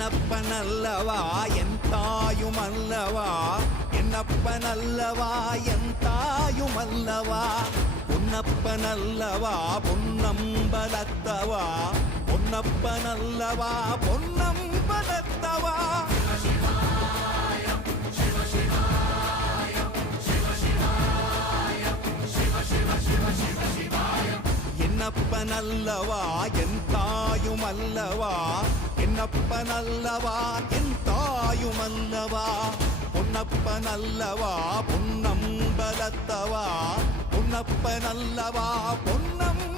என்னப்பனல்லவா என் தாயுமல்லவா என்னப்பனல்லவா என் தாயுமல்லவா பொன்னப்பனல்லவா பொன்னம்பலத்தவா பொன்னப்பனல்லவா பொன்னம்பலத்தவா என்னப்பனல்லவா என் தாயுமல்லவா என்னப்பனல்லவா என் தாயுமல்லவா பொன்னப்பனல்லவா பொன்னம்பலத்தவா பொன்னப்பனல்லவா பொன்னம்